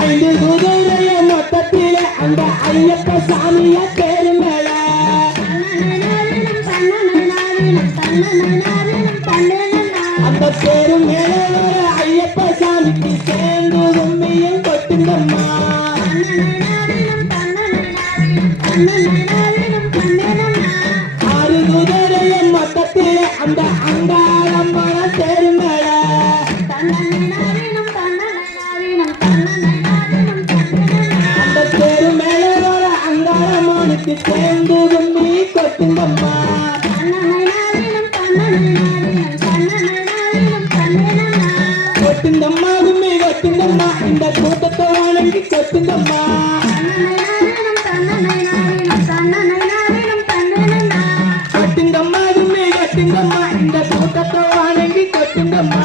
ஐந்து குதிரைய மொத்தத்தில அந்த ஐயப்ப சாமிய தேருங்கள அந்த தேரும் மேலே ஐயப்ப சாமிக்கு சேர்ந்து உண்மையும் கொட்டுங்கம்மா ஆறு குதிரைய மொத்தத்தில அந்த அங்காளம்மன தேருங்கள அந்த தேரு மேலே அங்காளம்மனுக்கு சேர்ந்து உண்மை கொட்டுங்கம்மா கொட்டுங்கம்மா உண்மை கொட்டுங்கம்மா இந்த கூட்டத்தை வணங்கி கொட்டுங்கம்மா கொட்டுங்கம்மா உண்மை கொட்டுங்கம்மா இந்த கூட்டத்தை வணங்கி கொட்டுங்கம்மா